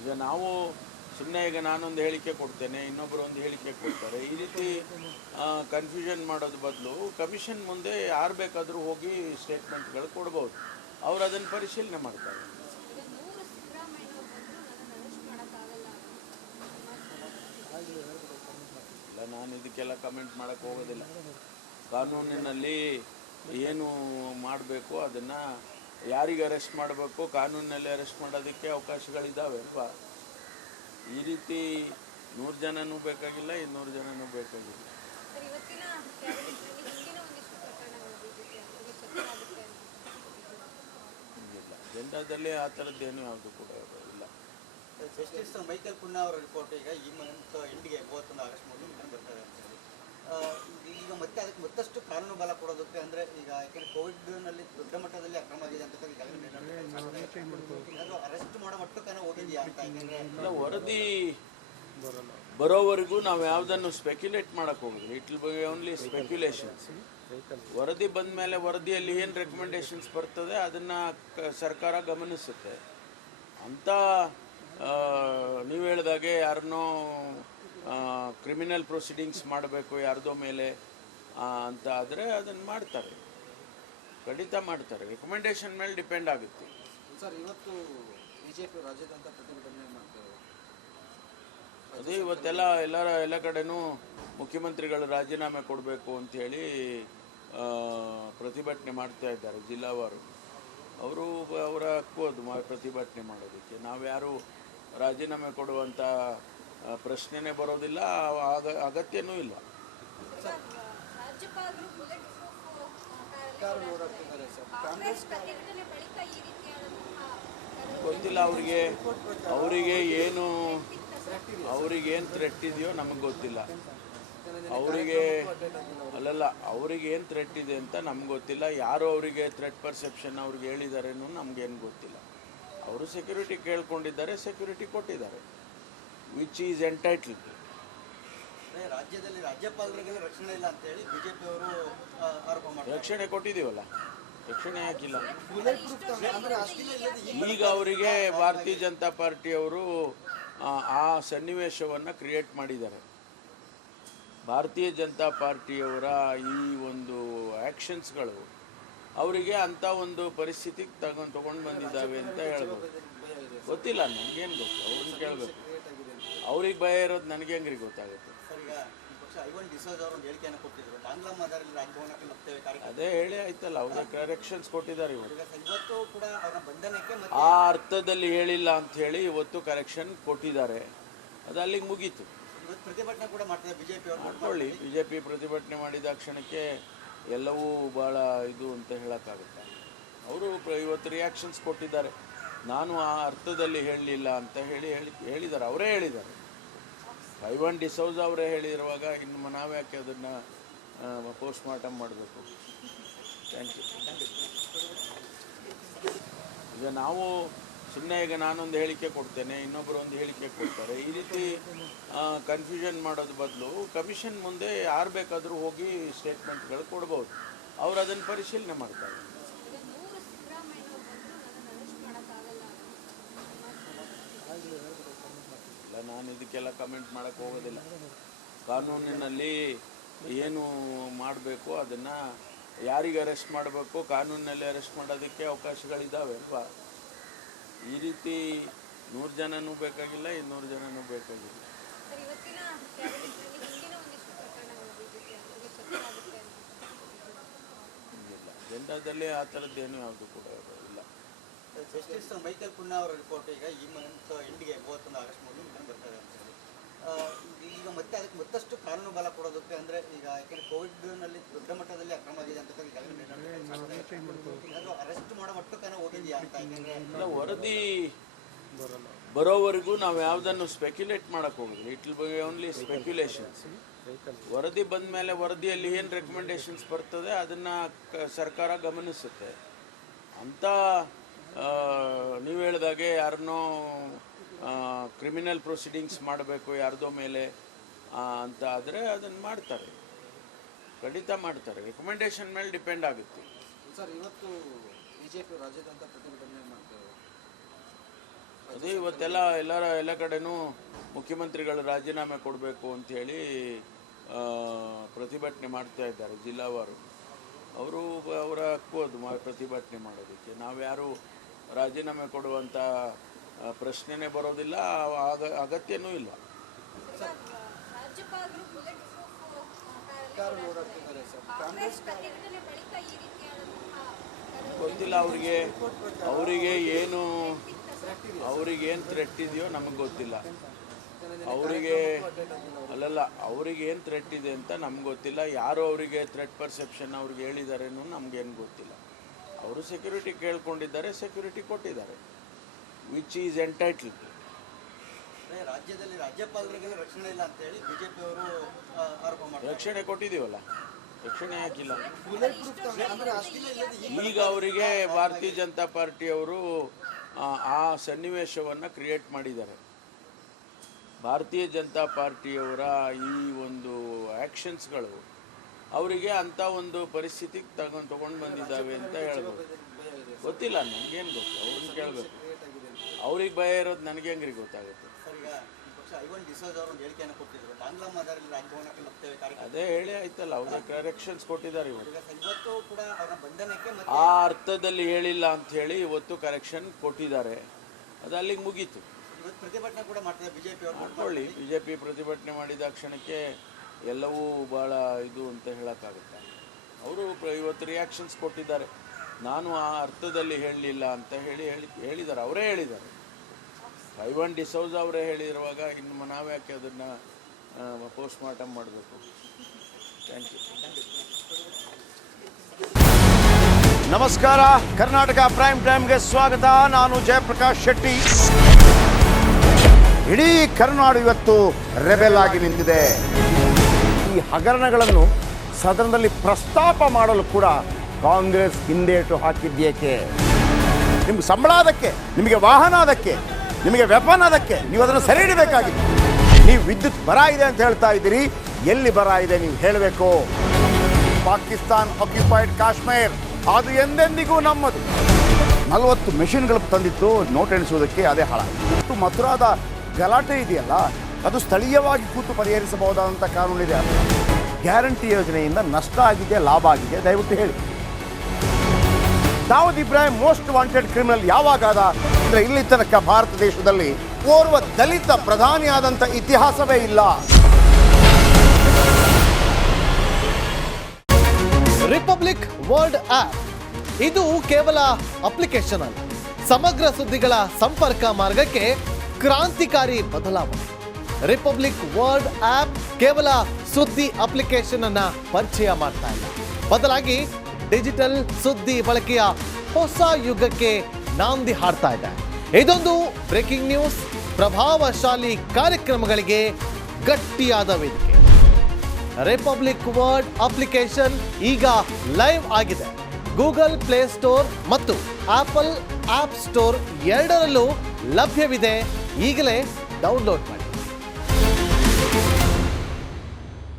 ಈಗ ನಾವು ಸುಮ್ಮನೆ ಈಗ ನಾನೊಂದು ಹೇಳಿಕೆ ಕೊಡ್ತೇನೆ, ಇನ್ನೊಬ್ಬರು ಒಂದು ಹೇಳಿಕೆ ಕೊಡ್ತಾರೆ, ಈ ರೀತಿ ಕನ್ಫ್ಯೂಷನ್ ಮಾಡೋದು ಬದಲು ಕಮಿಷನ್ ಮುಂದೆ ಯಾರು ಬೇಕಾದರೂ ಹೋಗಿ ಸ್ಟೇಟ್ಮೆಂಟ್ಗಳು ಕೊಡ್ಬೋದು, ಅವ್ರು ಅದನ್ನು ಪರಿಶೀಲನೆ ಮಾಡ್ತಾರೆ. ಇಲ್ಲ, ನಾನು ಇದಕ್ಕೆಲ್ಲ ಕಮೆಂಟ್ ಮಾಡೋಕ್ಕೆ ಹೋಗೋದಿಲ್ಲ. ಕಾನೂನಿನಲ್ಲಿ ಏನು ಮಾಡಬೇಕು ಅದನ್ನು, ಯಾರಿಗೆ ಅರೆಸ್ಟ್ ಮಾಡಬೇಕು ಕಾನೂನಿನಲ್ಲಿ ಅರೆಸ್ಟ್ ಮಾಡೋದಕ್ಕೆ ಅವಕಾಶಗಳಿದ್ದಾವೆ ಅಲ್ವಾ. ಈ ರೀತಿ 100 ಜನನೂ ಬೇಕಾಗಿಲ್ಲ, 200 ಜನನೂ ಬೇಕಾಗಿಲ್ಲ. ಇಲ್ಲ, ಅಜೆಂಡಾದಲ್ಲಿ ಆ ಥರದ್ದೇನು ಯಾವುದು ಕೂಡ ಇಲ್ಲ. ಜಸ್ಟಿಸ್ ಮೈಕಲ್ ಪುನ್ನಾ ಅವರ ರಿಪೋರ್ಟ್ ಈಗ ಈ ಮಂತ್ ಎಂಡಿಗೆ 31 ಆಗಸ್ಟ್ ಬರ್ತದೆ ಅಂತ ಹೇಳಿ, ಈಗ ಮತ್ತೆ ಅದಕ್ಕೆ ಮತ್ತಷ್ಟು ಕಾನೂನು ಬಲ ಕೊಡೋದಕ್ಕೆ ಅಂದರೆ ಈಗ ಯಾಕೆಂದರೆ ಕೋವಿಡ್ನಲ್ಲಿ ದೊಡ್ಡ ಮಟ್ಟದಲ್ಲಿ ಅಕ್ರಮ ಆಗಿದೆ ಅಂತ ಈಗಾಗಲೇ ಅರೆಸ್ಟ್ ಮಾಡೋ ಮಟ್ಟಕ್ಕನ ಹೋಗಿದೆಯಾ ಅಂತ, ಯಾಕೆಂದರೆ ವರದಿ ಬರೋವರೆಗೂ ನಾವು ಯಾವುದನ್ನು ಸ್ಪೆಕ್ಯುಲೇಟ್ ಮಾಡೋಕ್ಕೆ ಹೋಗಿದ್ವಿ. It will be only speculations. ವರದಿ ಬಂದ ಮೇಲೆ ವರದಿಯಲ್ಲಿ ಏನು ರೆಕಮೆಂಡೇಶನ್ಸ್ ಬರ್ತದೆ ಅದನ್ನು ಸರ್ಕಾರ ಗಮನಿಸುತ್ತೆ. ಅಂತ ನೀವು ಹೇಳಿದಾಗೆ ಯಾರನ್ನೋ ಕ್ರಿಮಿನಲ್ ಪ್ರೊಸೀಡಿಂಗ್ಸ್ ಮಾಡಬೇಕು ಯಾರ್ದೋ ಮೇಲೆ ಅಂತ ಆದರೆ ಅದನ್ನು ಮಾಡ್ತಾರೆ, ಖಂಡಿತ ಮಾಡ್ತಾರೆ. ರೆಕಮೆಂಡೇಶನ್ ಮೇಲೆ ಡಿಪೆಂಡ್ ಆಗುತ್ತೆ. ಸರ್, ಇವತ್ತು ಬಿಜೆಪಿ ರಾಜ್ಯಾದ್ಯಂತ ಪ್ರತಿಭಟನೆ ಮಾಡ್ತಾರೆ. ಅದೇ ಇವತ್ತೆಲ್ಲ ಎಲ್ಲ ಕಡೆನೂ ಮುಖ್ಯಮಂತ್ರಿಗಳು ರಾಜೀನಾಮೆ ಕೊಡಬೇಕು ಅಂಥೇಳಿ ಪ್ರತಿಭಟನೆ ಮಾಡ್ತಾ ಇದ್ದಾರೆ ಜಿಲ್ಲಾವಾರು. ಅವರ ಹಕ್ಕು ಅದು ಪ್ರತಿಭಟನೆ ಮಾಡೋದಕ್ಕೆ. ನಾವು ಯಾರು ರಾಜೀನಾಮೆ ಕೊಡುವಂಥ ಪ್ರಶ್ನೆನೇ ಬರೋದಿಲ್ಲ, ಅಗತ್ಯನೂ ಇಲ್ಲ. ಗೊತ್ತಿಲ್ಲ ಅವರಿಗೇನು ಥ್ರೆಟ್ ಇದೆಯೋ ನಮಗೆ ಗೊತ್ತಿಲ್ಲ. ಅವ್ರಿಗೇನು ಥ್ರೆಟ್ ಇದೆ ಅಂತ ನಮ್ಗೆ ಗೊತ್ತಿಲ್ಲ. ಯಾರು ಅವರಿಗೆ ಥ್ರೆಟ್ ಪರ್ಸೆಪ್ಷನ್ ಅವ್ರಿಗೆ ಹೇಳಿದಾರೇನು ನಮಗೇನು ಗೊತ್ತಿಲ್ಲ. ಅವರು ಸೆಕ್ಯೂರಿಟಿ ಕೇಳ್ಕೊಂಡಿದ್ದಾರೆ, ಸೆಕ್ಯೂರಿಟಿ ಕೊಟ್ಟಿದ್ದಾರೆ, ವಿಚ್ ಈಸ್ ಎಂಟೈಟ್ಲ್ಡ್. ರಾಜ್ಯದಲ್ಲಿ ರಾಜ್ಯಪಾಲರಿಗೆ ರಕ್ಷಣೆ ಇಲ್ಲ ಅಂತ ಹೇಳಿ ಬಿಜೆಪಿ ಅವರು ಆರೋಪ ಮಾಡ್ತಾರೆ. ರಕ್ಷಣೆ ಕೊಟ್ಟಿದ್ದೀವಲ್ಲ, ರಕ್ಷಣೆ ಯಾಕಿಲ್ಲ? ಈಗ ಅವರಿಗೆ ಭಾರತೀಯ ಜನತಾ ಪಾರ್ಟಿಯವರು ಆ ಸನ್ನಿವೇಶವನ್ನು ಕ್ರಿಯೇಟ್ ಮಾಡಿದ್ದಾರೆ. ಭಾರತೀಯ ಜನತಾ ಪಾರ್ಟಿಯವರ ಈ ಒಂದು ಆ್ಯಕ್ಷನ್ಸ್ಗಳು ಅವರಿಗೆ ಅಂಥ ಒಂದು ಪರಿಸ್ಥಿತಿಗೆ ತಗೊಂಡು ಬಂದಿದ್ದಾವೆ ಅಂತ ಹೇಳ್ಬೋದು. ಗೊತ್ತಿಲ್ಲ, ನನಗೇನು ಗೊತ್ತು, ಅವ್ರಿಗೆ ಕೇಳಬೇಕು. ಅವ್ರಿಗೆ ಭಯ ಇರೋದು ನನಗೆ ಹೆಂಗ್ರಿ ಗೊತ್ತಾಗುತ್ತೆ? ಅದೇ ಹೇಳಿ ಆಯ್ತಲ್ಲ, ಅವ್ರಿಗೆ ಕರೆಕ್ಷನ್ಸ್ ಕೊಟ್ಟಿದ್ದಾರೆ ಇವತ್ತು. ಆ ಅರ್ಥದಲ್ಲಿ ಹೇಳಿಲ್ಲ ಅಂತ ಹೇಳಿ ಇವತ್ತು ಕರೆಕ್ಷನ್ ಕೊಟ್ಟಿದ್ದಾರೆ. ಅದು ಅಲ್ಲಿಗೆ ಮುಗೀತು. ಪ್ರತಿಭಟನೆ ಕೂಡ ಮಾಡ್ತಾರೆ ಬಿಜೆಪಿ ಅವರು. ಮಾಡ್ಕೊಳ್ಳಿ, ಬಿಜೆಪಿ ಪ್ರತಿಭಟನೆ ಮಾಡಿದ ಕ್ಷಣಕ್ಕೆ ಎಲ್ಲವೂ ಭಾಳ ಇದು ಅಂತ ಹೇಳೋಕ್ಕಾಗುತ್ತೆ. ಅವರು ಇವತ್ತು ರಿಯಾಕ್ಷನ್ಸ್ ಕೊಟ್ಟಿದ್ದಾರೆ. ನಾನು ಆ ಅರ್ಥದಲ್ಲಿ ಹೇಳಲಿಲ್ಲ ಅಂತ ಹೇಳಿದ್ದಾರೆ, ಅವರೇ ಹೇಳಿದ್ದಾರೆ. ಐವನ್ ಡಿಸೌಜ ಅವರೇ ಹೇಳಿರುವಾಗ ಇನ್ನು ನಾವ್ಯಾಕೆ ಅದನ್ನು ಪೋಸ್ಟ್ ಮಾರ್ಟಮ್ ಮಾಡಬೇಕು? Thank you. ಈಗ ನಾವು ಸುಮ್ಮನೆ ಈಗ ನಾನೊಂದು ಹೇಳಿಕೆ ಕೊಡ್ತೇನೆ, ಇನ್ನೊಬ್ಬರು ಒಂದು ಹೇಳಿಕೆ ಕೊಡ್ತಾರೆ, ಈ ರೀತಿ ಕನ್ಫ್ಯೂಷನ್ ಮಾಡೋದು ಬದಲು ಕಮಿಷನ್ ಮುಂದೆ ಯಾರು ಬೇಕಾದರೂ ಹೋಗಿ ಸ್ಟೇಟ್ಮೆಂಟ್ಗಳು ಕೊಡ್ಬೋದು, ಅವ್ರು ಅದನ್ನು ಪರಿಶೀಲನೆ ಮಾಡ್ತಾರೆ. ಇಲ್ಲ, ನಾನು ಇದಕ್ಕೆಲ್ಲ ಕಮೆಂಟ್ ಮಾಡೋಕ್ಕೆ ಹೋಗೋದಿಲ್ಲ. ಕಾನೂನಿನಲ್ಲಿ ಏನು ಮಾಡಬೇಕು ಅದನ್ನು, ಯಾರಿಗೆ ಅರೆಸ್ಟ್ ಮಾಡಬೇಕು ಕಾನೂನಿನಲ್ಲಿ ಅರೆಸ್ಟ್ ಮಾಡೋದಕ್ಕೆ ಅವಕಾಶಗಳಿದ್ದಾವೆ ಅಲ್ವಾ. ಈ ರೀತಿ 100 ಜನನೂ ಬೇಕಾಗಿಲ್ಲ, 200 ಜನನೂ ಬೇಕಾಗಿಲ್ಲ. ಇಲ್ಲ, ಅಜೆಂಡಾದಲ್ಲಿ ಆ ಥರದ್ದೇನು ಯಾವುದು ಕೂಡ ಇಲ್ಲ. ಜಸ್ಟಿಸ್ ಮೈಕಲ್ ಪುನ್ನಾ ಅವರ ರಿಪೋರ್ಟ್ ಈಗ ಈ ಮಂತ್ ಎಂಡಿಗೆ 31 ಆಗಸ್ಟ್ ಬರ್ತದೆ ಅಂತ ಹೇಳಿ, ಈಗ ಮತ್ತೆ ಅದಕ್ಕೆ ಮತ್ತಷ್ಟು ಕಾನೂನು ಬಲ ಕೊಡೋದಕ್ಕೆ ಅಂದರೆ ಈಗ ಯಾಕೆಂದರೆ ಕೋವಿಡ್ನಲ್ಲಿ ದೊಡ್ಡ ಮಟ್ಟದಲ್ಲಿ ಅಕ್ರಮ ಆಗಿದೆ ಅಂತ ಈಗಾಗಲೇ ಅರೆಸ್ಟ್ ಮಾಡೋ ಮಟ್ಟಕ್ಕನ ಹೋಗಿದೆಯಾ ಅಂತ, ಯಾಕೆಂದರೆ ವರದಿ ಬರೋವರೆಗೂ ನಾವು ಯಾವುದನ್ನು ಸ್ಪೆಕ್ಯುಲೇಟ್ ಮಾಡೋಕ್ಕೆ ಹೋಗಿದ್ವಿ. It will be only speculations. ವರದಿ ಬಂದ ಮೇಲೆ ವರದಿಯಲ್ಲಿ ಏನು ರೆಕಮೆಂಡೇಶನ್ಸ್ ಬರ್ತದೆ ಅದನ್ನು ಸರ್ಕಾರ ಗಮನಿಸುತ್ತೆ. ಅಂತ ನೀವು ಹೇಳಿದಾಗೆ ಯಾರನ್ನೋ ಕ್ರಿಮಿನಲ್ ಪ್ರೊಸೀಡಿಂಗ್ಸ್ ಮಾಡಬೇಕು ಯಾರ್ದೋ ಮೇಲೆ ಅಂತ ಆದರೆ ಅದನ್ನು ಮಾಡ್ತಾರೆ, ಖಂಡಿತ ಮಾಡ್ತಾರೆ. ರೆಕಮೆಂಡೇಶನ್ ಮೇಲೆ ಡಿಪೆಂಡ್ ಆಗುತ್ತೆ. ಸರ್, ಇವತ್ತು ಬಿಜೆಪಿ ರಾಜ್ಯಾದ್ಯಂತ ಪ್ರತಿಭಟನೆ ಮಾಡ್ತಾರೆ. ಅದೇ ಇವತ್ತೆಲ್ಲ ಎಲ್ಲ ಕಡೆನೂ ಮುಖ್ಯಮಂತ್ರಿಗಳು ರಾಜೀನಾಮೆ ಕೊಡಬೇಕು ಅಂಥೇಳಿ ಪ್ರತಿಭಟನೆ ಮಾಡ್ತಾ ಇದ್ದಾರೆ ಜಿಲ್ಲಾವಾರು. ಅವರ ಹಕ್ಕು ಅದು ಪ್ರತಿಭಟನೆ ಮಾಡೋದಕ್ಕೆ. ನಾವ್ಯಾರು ರಾಜೀನಾಮೆ ಕೊಡುವಂಥ ಪ್ರಶ್ನೆನೇ ಬರೋದಿಲ್ಲ, ಅಗತ್ಯನೂ ಇಲ್ಲ. ಗೊತ್ತಿಲ್ಲ ಅವ್ರಿಗೇನು ಥ್ರೆಟ್ ಇದೆಯೋ ನಮಗೆ ಗೊತ್ತಿಲ್ಲ. ಅವ್ರಿಗೇನು ಥ್ರೆಟ್ ಇದೆ ಅಂತ ನಮ್ಗೆ ಗೊತ್ತಿಲ್ಲ. ಯಾರು ಅವರಿಗೆ ಥ್ರೆಟ್ ಪರ್ಸೆಪ್ಷನ್ ಅವ್ರಿಗೆ ಹೇಳಿದಾರೇನೋ ನಮಗೇನು ಗೊತ್ತಿಲ್ಲ. ಅವರು ಸೆಕ್ಯೂರಿಟಿ ಕೇಳ್ಕೊಂಡಿದ್ದಾರೆ, ಸೆಕ್ಯೂರಿಟಿ ಕೊಟ್ಟಿದ್ದಾರೆ, ವಿಚ್ ಈಸ್ ಎಂಟೈಟ್ಲ್ಡ್. ರಾಜ್ಯದಲ್ಲಿ ರಾಜ್ಯಪಾಲರಿಗೆ ರಕ್ಷಣೆ ಇಲ್ಲ ಅಂತ ಹೇಳಿ ಬಿಜೆಪಿ ಅವರು ಆರೋಪ ಮಾಡ್ತಾರೆ. ರಕ್ಷಣೆ ಕೊಟ್ಟಿದ್ದೀವಲ್ಲ, ರಕ್ಷಣೆ ಹಾಕಿಲ್ಲ. ಈಗ ಅವರಿಗೆ ಭಾರತೀಯ ಜನತಾ ಪಾರ್ಟಿಯವರು ಆ ಸನ್ನಿವೇಶವನ್ನು ಕ್ರಿಯೇಟ್ ಮಾಡಿದ್ದಾರೆ. ಭಾರತೀಯ ಜನತಾ ಪಾರ್ಟಿಯವರ ಈ ಒಂದು ಆ್ಯಕ್ಷನ್ಸ್ಗಳು ಅವರಿಗೆ ಅಂಥ ಒಂದು ಪರಿಸ್ಥಿತಿಗೆ ತಗೊಂಡು ಬಂದಿದ್ದಾವೆ ಅಂತ ಹೇಳ್ಬೋದು. ಗೊತ್ತಿಲ್ಲ, ನನಗೇನು ಗೊತ್ತು, ಅವ್ರನ್ನ ಕೇಳಬೇಕು. ಅವ್ರಿಗೆ ಭಯ ಇರೋದು ನನಗೆ ಹೆಂಗ್ರಿ ಗೊತ್ತಾಗುತ್ತೆ? ಅದೇ ಹೇಳಿ ಆಯ್ತಲ್ಲ, ಅವ್ರಿಗೆ ಕರೆಕ್ಷನ್ಸ್ ಕೊಟ್ಟಿದ್ದಾರೆ ಇವತ್ತು. ಆ ಅರ್ಥದಲ್ಲಿ ಹೇಳಿಲ್ಲ ಅಂತ ಹೇಳಿ ಇವತ್ತು ಕರೆಕ್ಷನ್ ಕೊಟ್ಟಿದ್ದಾರೆ. ಅದು ಅಲ್ಲಿಗೆ ಮುಗೀತು. ಮಾಡ್ಕೊಳ್ಳಿ. ಬಿಜೆಪಿ ಪ್ರತಿಭಟನೆ ಮಾಡಿದ ಕ್ಷಣಕ್ಕೆ ಎಲ್ಲವೂ ಭಾಳ ಇದು ಅಂತ ಹೇಳೋಕ್ಕಾಗುತ್ತೆ. ಅವರು ಇವತ್ತು ರಿಯಾಕ್ಷನ್ಸ್ ಕೊಟ್ಟಿದ್ದಾರೆ. ನಾನು ಆ ಅರ್ಥದಲ್ಲಿ ಹೇಳಲಿಲ್ಲ ಅಂತ ಹೇಳಿದ್ದಾರೆ, ಅವರೇ ಹೇಳಿದ್ದಾರೆ. ಐವನ್ ಡಿಸೌಜ ಅವರೇ ಹೇಳಿರುವಾಗ ಇನ್ನು ನಾವ್ಯಾಕೆ ಅದನ್ನು ಪೋಸ್ಟ್ ಮಾರ್ಟಮ್ ಮಾಡಬೇಕು? Thank you. ನಮಸ್ಕಾರ, ಕರ್ನಾಟಕ ಪ್ರೈಮ್ ಟೈಮ್ಗೆ ಸ್ವಾಗತ. ನಾನು ಜಯಪ್ರಕಾಶ್ ಶೆಟ್ಟಿ. ಇಡೀ ಕರ್ನಾಡು ಇವತ್ತು ರೆಬೆಲ್ ಆಗಿ ನಿಂತಿದೆ. ಈ ಹಗರಣಗಳನ್ನು ಸದನದಲ್ಲಿ ಪ್ರಸ್ತಾಪ ಮಾಡಲು ಕೂಡ ಕಾಂಗ್ರೆಸ್ ಹಿಂದೇಟು ಹಾಕಿದ್ದೇಕೆ? ನಿಮ್ಗೆ ಸಂಬಳ ಅದಕ್ಕೆ, ನಿಮಗೆ ವಾಹನ ಅದಕ್ಕೆ, ನಿಮಗೆ ವೆಪನ್ ಅದಕ್ಕೆ, ನೀವು ಅದನ್ನು ಸೆರೆ ಹಿಡಬೇಕಾಗಿತ್ತು. ನೀವು ವಿದ್ಯುತ್ ಬರ ಇದೆ ಅಂತ ಹೇಳ್ತಾ ಇದ್ದೀರಿ, ಎಲ್ಲಿ ಬರ ಇದೆ ನೀವು ಹೇಳಬೇಕು. ಪಾಕಿಸ್ತಾನ್ ಆಕ್ಯುಪೈಡ್ ಕಾಶ್ಮೀರ್ ಅದು ಎಂದೆಂದಿಗೂ ನಮ್ಮದು. 40 ಮೆಷಿನ್ಗಳು ತಂದಿತ್ತು ನೋಟ್ ಎಣಿಸುವುದಕ್ಕೆ, ಅದೇ ಹಾಳಾಯಿತು. ಮಥುರಾದ ಗಲಾಟೆ ಇದೆಯಲ್ಲ, ಅದು ಸ್ಥಳೀಯವಾಗಿ ಕೂತು ಪರಿಹರಿಸಬಹುದಾದಂಥ ಕಾನೂನಿದೆ. ಗ್ಯಾರಂಟಿ ಯೋಜನೆಯಿಂದ ನಷ್ಟ ಆಗಿದೆ, ಲಾಭ ಆಗಿದೆ, ದಯವಿಟ್ಟು ಹೇಳಿ. Dawood Ibrahim most wanted criminal ಯಾವಾಗಾದ ಅಂದರೆ ಇಲ್ಲಿ ತನಕ ಭಾರತ ದೇಶದಲ್ಲಿ ಓರ್ವ ದಲಿತ ಪ್ರಧಾನಿಯಾದಂಥ ಇತಿಹಾಸವೇ ಇಲ್ಲ. ರಿಪಬ್ಲಿಕ್ ವರ್ಲ್ಡ್ ಆಪ್ ಇದು ಕೇವಲ ಅಪ್ಲಿಕೇಶನ್ ಅಲ್ಲ, ಸಮಗ್ರ ಸುದ್ದಿಗಳ ಸಂಪರ್ಕ ಮಾರ್ಗಕ್ಕೆ ಕ್ರಾಂತಿಕಾರಿ ಬದಲಾವಣೆ. ರಿಪಬ್ಲಿಕ್ ವರ್ಲ್ಡ್ ಆಪ್ ಕೇವಲ ಸುದ್ದಿ ಅಪ್ಲಿಕೇಶನ್ ಅನ್ನ ಪರಿಚಯ ಮಾಡ್ತಾ ಇಲ್ಲ, ಬದಲಾಗಿ ಡಿಜಿಟಲ್ ಸುದ್ದಿ ಬಳಕೆಯ ಹೊಸ ಯುಗಕ್ಕೆ ನಾಂದಿ ಹಾಡ್ತಾ ಇದೆ. ಇದೊಂದು ಬ್ರೇಕಿಂಗ್ ನ್ಯೂಸ್, ಪ್ರಭಾವಶಾಲಿ ಕಾರ್ಯಕ್ರಮಗಳಿಗೆ ಗಟ್ಟಿಯಾದ ವೇದಿಕೆ. ರಿಪಬ್ಲಿಕ್ ವರ್ಲ್ಡ್ ಅಪ್ಲಿಕೇಶನ್ ಈಗ ಲೈವ್ ಆಗಿದೆ. ಗೂಗಲ್ ಪ್ಲೇ ಸ್ಟೋರ್ ಮತ್ತು ಆಪಲ್ ಆಪ್ ಸ್ಟೋರ್ ಎರಡರಲ್ಲೂ ಲಭ್ಯವಿದೆ. ಈಗಲೇ ಡೌನ್ಲೋಡ್ ಮಾಡಿ.